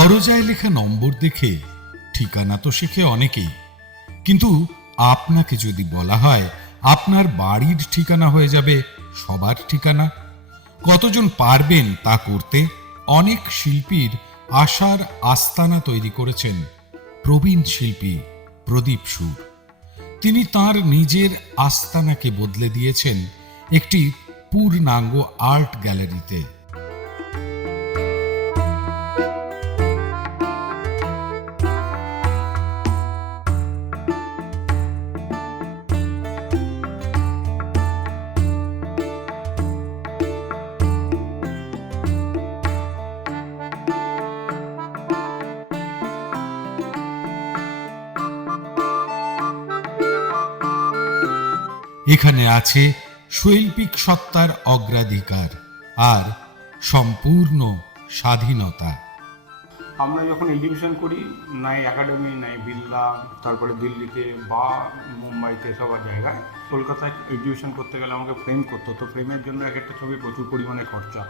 দরজায় লেখা নম্বর দেখে ঠিকানা তো শেখে অনেকেই, কিন্তু আপনাকে যদি বলা হয় আপনার বাড়ির ঠিকানা হয়ে যাবে সবার ঠিকানা, কতজন পারবেন তা করতে? অনেক শিল্পীর আশার আস্তানা তৈরি করেছেন প্রবীণ শিল্পী প্রদীপ সুর। তিনি তার নিজের আস্তানাকে বদলে দিয়েছেন একটি পূর্ণাঙ্গ আর্ট গ্যালারিতে। এখানে আছে শৈল্পিক সত্তার অগ্রাধিকার আর সম্পূর্ণ স্বাধীনতা। আমরা যখন এক্সিবিশন করি, নাই একাডেমি, নাই বিড়লা, তারপরে দিল্লিতে বা মুম্বাইতে সব জায়গায়, কলকাতায় এক্সিবিশন করতে গেলে আমাকে ফ্রেম করতে হতো। ফ্রেমের জন্য এক একটা ছবি প্রচুর পরিমাণে খরচা।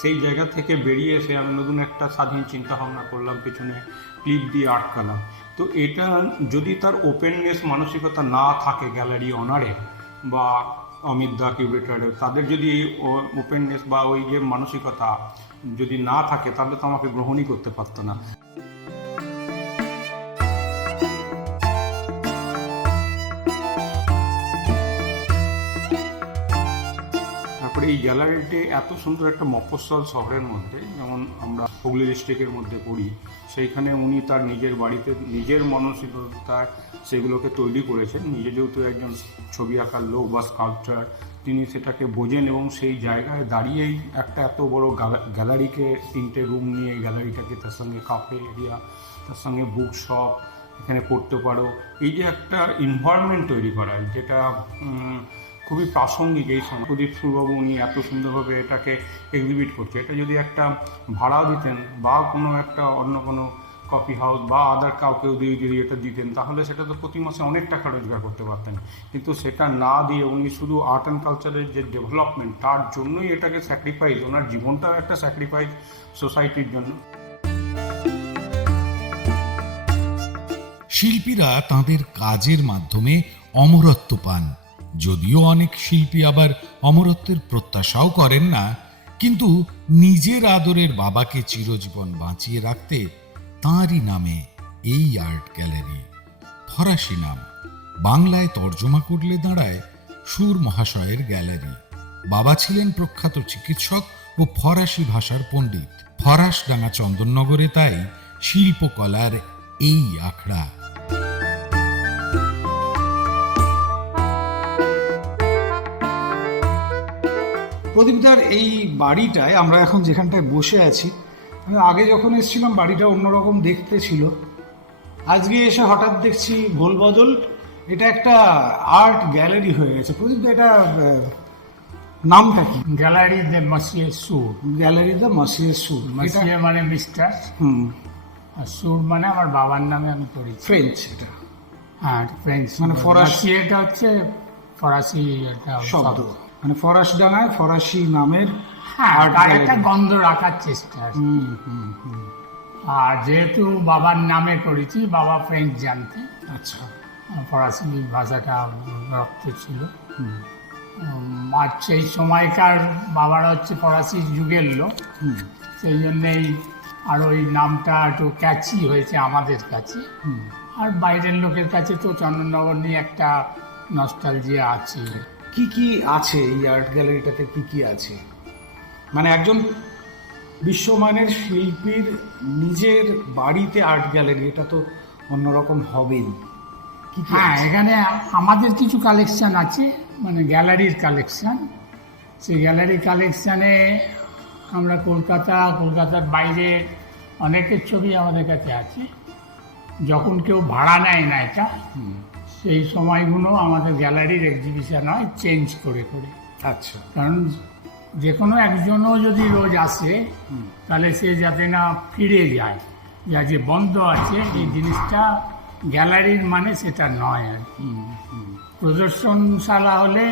সেই জায়গা থেকে বেরিয়ে এসে আমি নতুন একটা স্বাধীন চিন্তাভাবনা করলাম, পেছনে ক্লিপ দিয়ে আটকালাম। তো এটা যদি তার ওপেননেস মানসিকতা না থাকে গ্যালারি অনারে বা অমিত দা কিউরেটরের, তাদের যদি ওপেননেস বা ওই যে মানসিকতা যদি না থাকে, তাহলে তো আমাকে গ্রহণই করতে পারতো না। তারপরে এই গ্যালারিটি এত সুন্দর একটা মফস্বল শহরের মধ্যে, যেমন আমরা হুগলি ডিস্ট্রিক্টের মধ্যে পড়ি, সেইখানে উনি তার নিজের বাড়িতে নিজের মানসিকতায় সেগুলোকে তৈরি করেছেন। নিজে যেহেতু একজন ছবি আঁকার লোক বা স্কাল্পচার, তিনি সেটাকে বোঝেন এবং সেই জায়গায় দাঁড়িয়েই একটা এত বড় গ্যালারিকে, 3টে রুম নিয়ে গ্যালারিটাকে, তার সঙ্গে কাফে এরিয়া, তার সঙ্গে বুক শপ, এখানে পড়তে পারো, এই যে একটা এনভায়রনমেন্ট তৈরি করা, যেটা খুবই প্রাসঙ্গিক এই সময়। প্রদীপ সুরবাবু উনি এত সুন্দরভাবে এটাকে এক্সিবিট করছে। এটা যদি একটা ভাড়া দিতেন বা কোনো একটা অন্য কোনো কফি হাউস বা আদার কাউকেও দিয়ে যদি এটা দিতেন, তাহলে সেটা তো প্রতি মাসে অনেক টাকা রোজগার করতে পারতেন। কিন্তু সেটা না দিয়ে উনি শুধু আর্ট অ্যান্ড কালচারের যে ডেভেলপমেন্ট, তার জন্যই এটাকে স্যাক্রিফাইস, ওনার জীবনটাও একটা স্যাক্রিফাইস সোসাইটির জন্য। শিল্পীরা তাদের কাজের মাধ্যমে অমরত্ব পান, যদিও অনেক শিল্পী আবার অমরত্বের প্রত্যাশাও করেন না। কিন্তু নিজের আদরের বাবাকে চিরজীবন বাঁচিয়ে রাখতে তাঁরই নামে এই আর্ট গ্যালারি। ফরাসি নাম, বাংলায় তর্জমা করলে দাঁড়ায় সুর মহাশয়ের গ্যালারি। বাবা ছিলেন প্রখ্যাত চিকিৎসক ও ফরাসি ভাষার পণ্ডিত। ফরাসডাঙ্গা চন্দননগরে তাই শিল্পকলার এই আখড়া। প্রদীপদার এই বাড়িটায় আমরা এখন যেখানটায় বসে আছি, আমি আগে যখন এসেছিলাম বাড়িটা অন্যরকম দেখতে ছিল, আজকে এসে হঠাৎ দেখছি গোলবদল। এটা একটা আর্ট গ্যালারি হয়ে গেছে। প্রদীপদা, এটা নামটা কি? গ্যালারি দে মসিয়ে সুর। গ্যালারি দ্য মসিয়ে সুর। মসিয়ে মানে মিস্টার, আর সুর মানে আমার বাবার নামে আমি করি। ফ্রেঞ্চ এটা? হ্যাঁ, ফ্রেঞ্চ। মানে ফরাসি, এটা হচ্ছে ফরাসি একটা শব্দ, মানে ফরাসডাঙ্গায় ফরাসি নামের। হ্যাঁ, তার একটা গন্ধ রাখার চেষ্টা। আর যেহেতু বাবার নামে করেছি, বাবা ফ্রেঞ্চ জানতে, আচ্ছা, ফরাসি ভাষাটা রক্ত ছিল। আর সেই সময়কার বাবারা হচ্ছে ফরাসি যুগের লোক, সেই জন্যেই আর ওই নামটা একটু ক্যাচি হয়েছে আমাদের কাছে। আর বাইরের লোকের কাছে তো চন্দননগর নিয়ে একটা নস্টালজিয়া আছে। কি কি আছে এই আর্ট গ্যালারিটাতে? কি কি আছে? মানে একজন বিশ্বমানের শিল্পীর নিজের বাড়িতে আর্ট গ্যালারি, এটা তো অন্যরকম হবেই। হ্যাঁ, এখানে আমাদের কিছু কালেকশন আছে, মানে গ্যালারির কালেকশন। সেই গ্যালারি কালেকশানে আমরা কলকাতার বাইরে অনেকের ছবি আমাদের কাছে আছে। যখন কেউ ভাড়া নেয় না এটা, সেই সময়গুলো আমাদের গ্যালারির এক্সিবিশন হয় চেঞ্জ করে করে। আচ্ছা, কারণ যে কোনো একজনও যদি রোজ আসে, তাহলে সে যাতে না ফিরে যায়, যা যে বন্ধ আছে এই জিনিসটা গ্যালারির মানে সেটা নয়। আর প্রদর্শনশালা হলে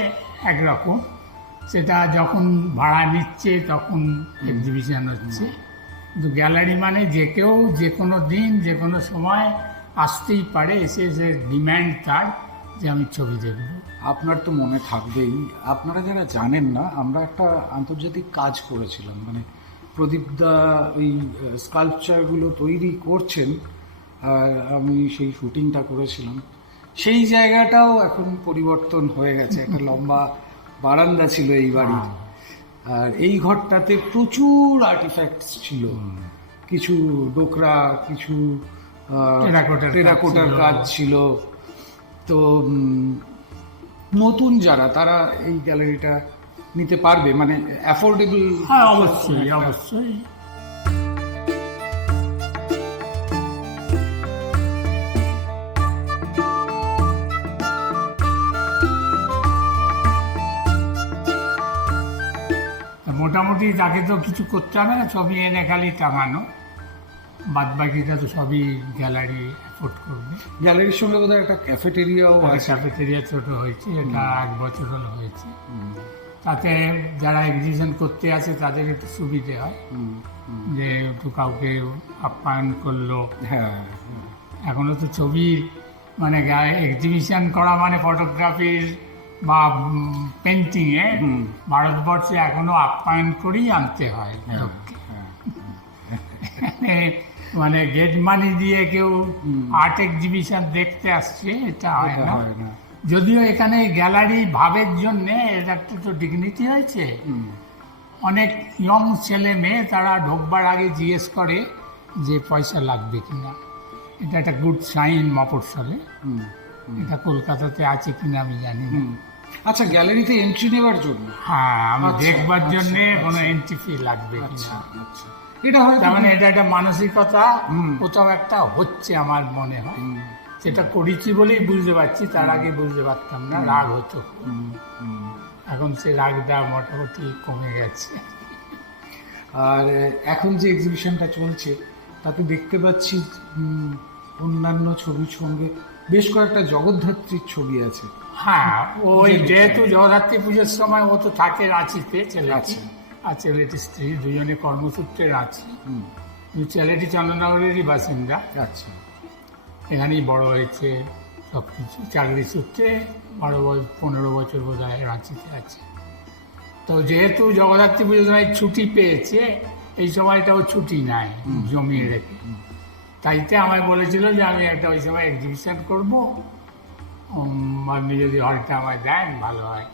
একরকম, সেটা যখন ভাড়া নিচ্ছে তখন এক্সিবিশন হচ্ছে। কিন্তু গ্যালারি মানে যে কেউ যে কোনো দিন যে কোনো সময় আসতেই পারে, এসে এসে ডিম্যান্ড তার যে আমি ছবি দেখব। আপনার তো মনে থাকবেই, আপনারা যারা জানেন না, আমরা একটা আন্তর্জাতিক কাজ করেছিলাম, মানে প্রদীপদা ওই স্কাল্পচারগুলো তৈরি করছেন আর আমি সেই শুটিংটা করেছিলাম। সেই জায়গাটাও এখন পরিবর্তন হয়ে গেছে, একটা লম্বা বারান্দা ছিল এই বাড়ির, আর এই ঘরটাতে প্রচুর আর্টিফ্যাক্টস ছিল, কিছু ডোকরা, কিছু টেরাকোটার কাজ ছিল। তো নতুন যারা, তারা এই গ্যালারিটা নিতে পারবে, মানে অ্যাফোর্ডেবল? হ্যাঁ, অবশ্যই অবশ্যই। মোটামুটি তাকে তো কিছু করতে হবে না, ছবি এনে খালি টাঙানো, বাদ বাকিটা তো সবই গ্যালারি অ্যাফোর্ড করবে। গ্যালারির সঙ্গে বোধহয় একটা ক্যাফেটেরিয়াও আছে। ক্যাফেটেরিয়া ছোট হয়েছে, এটা 1 বছর হলো হয়েছে। তাতে যারা এক্সিবিশন করতে আসে তাদের একটু সুবিধে হয়, যে একটু কাউকে আপ্যায়ন করলো। হ্যাঁ, এখনো তো ছবির মানে এক্সিবিশন করা মানে ফটোগ্রাফির বা পেন্টিংয়ে ভারতবর্ষে এখনো আপ্যায়ন করেই আনতে হয় লোককে। মানে গেট মানি দিয়ে কেউ আর্ট এক্সিবিশন দেখতে আসছে, এটা হয় না। যদিও এখানে গ্যালারি ভাবের জন্য এর একটা তো ডিগনিটি হয়েছে। অনেক ইয়ং ছেলে মেয়ে তারা ঢোকবার আগে জিজ্ঞেস করে যে পয়সা লাগবে কিনা। এটা একটা গুড সাইন মফস্বলে। এটা কলকাতাতে আছে কিনা আমি জানি না। আচ্ছা, গ্যালারিতে এন্ট্রি নেওয়ার জন্য? হ্যাঁ, আমি দেখবার জন্য কোনো এন্ট্রি ফি লাগবে কিনা। আচ্ছা, এটা হয় তার মানে এটা একটা মানসিকতা কোথাও একটা হচ্ছে আমার মনে হয়। সেটা করেছি বলেই বুঝতে পারছি, তার আগে বুঝতে পারতাম না, রাগ হতো। এখন সে রাগটা মোটামুটি কমে গেছে। আর এখন যে এক্সিবিশনটা চলছে তাতে দেখতে পাচ্ছি অন্যান্য ছবির সঙ্গে বেশ কয়েকটা জগদ্ধাত্রীর ছবি আছে। হ্যাঁ, ওই যেহেতু জগদ্ধাত্রী পুজোর সময় ও তো থাকে রাঁচিতে, ছেলেটি আর ছেলেটির স্ত্রী দুজনে কর্মসূত্রে রাঁচি। ছেলেটি চন্দননগরেরই বাসিন্দা। আচ্ছা, এখানেই বড় হয়েছে, সব কিছু চাকরি সূত্রে 15 বছর বোধ হয় রাঁচিতে আছে। তো যেহেতু জগদ্ধাত্রী পুজোর সময় ছুটি পেয়েছে, এই সময়টাও ছুটি নাই, জমিয়ে রেখে। তাইতে আমায় বলেছিল যে আমি একটা ওই সময় এক্সিবিশন করবো, আপনি যদি হলটা আমায় দেন ভালো হয়।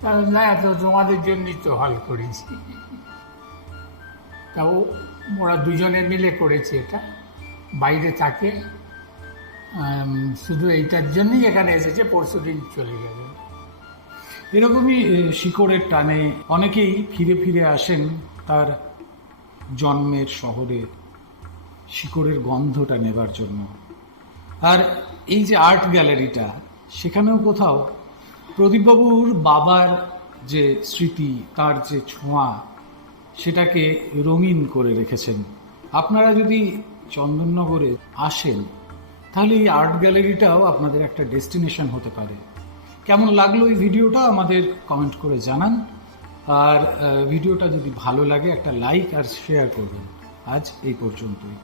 তাহলে না, তো তোমাদের জন্যই তো হল করেছি। তা ওরা দুজনে মিলে করেছে এটা, বাইরে থাকে, শুধু এইটার জন্যই এখানে এসেছে, পরশুদিন চলে যাবে। এরকমই শিকড়ের টানে অনেকেই ফিরে ফিরে আসেন তার জন্মের শহরে শিকড়ের গন্ধটা নেবার জন্য। আর এই যে আর্ট গ্যালারিটা, সেখানেও কোথাও প্রদীপবাবুর বাবার যে স্মৃতি, তার যে ছোঁয়া, সেটাকে রঙিন করে রেখেছেন। আপনারা যদি চন্দননগরে আসেন তাহলে এই আর্ট গ্যালারিটাও আপনাদের একটা ডেস্টিনেশন হতে পারে। কেমন লাগলো এই ভিডিওটা আমাদের কমেন্ট করে জানান, আর ভিডিওটা যদি ভালো লাগে একটা লাইক আর শেয়ার করবেন। আজ এই পর্যন্তই।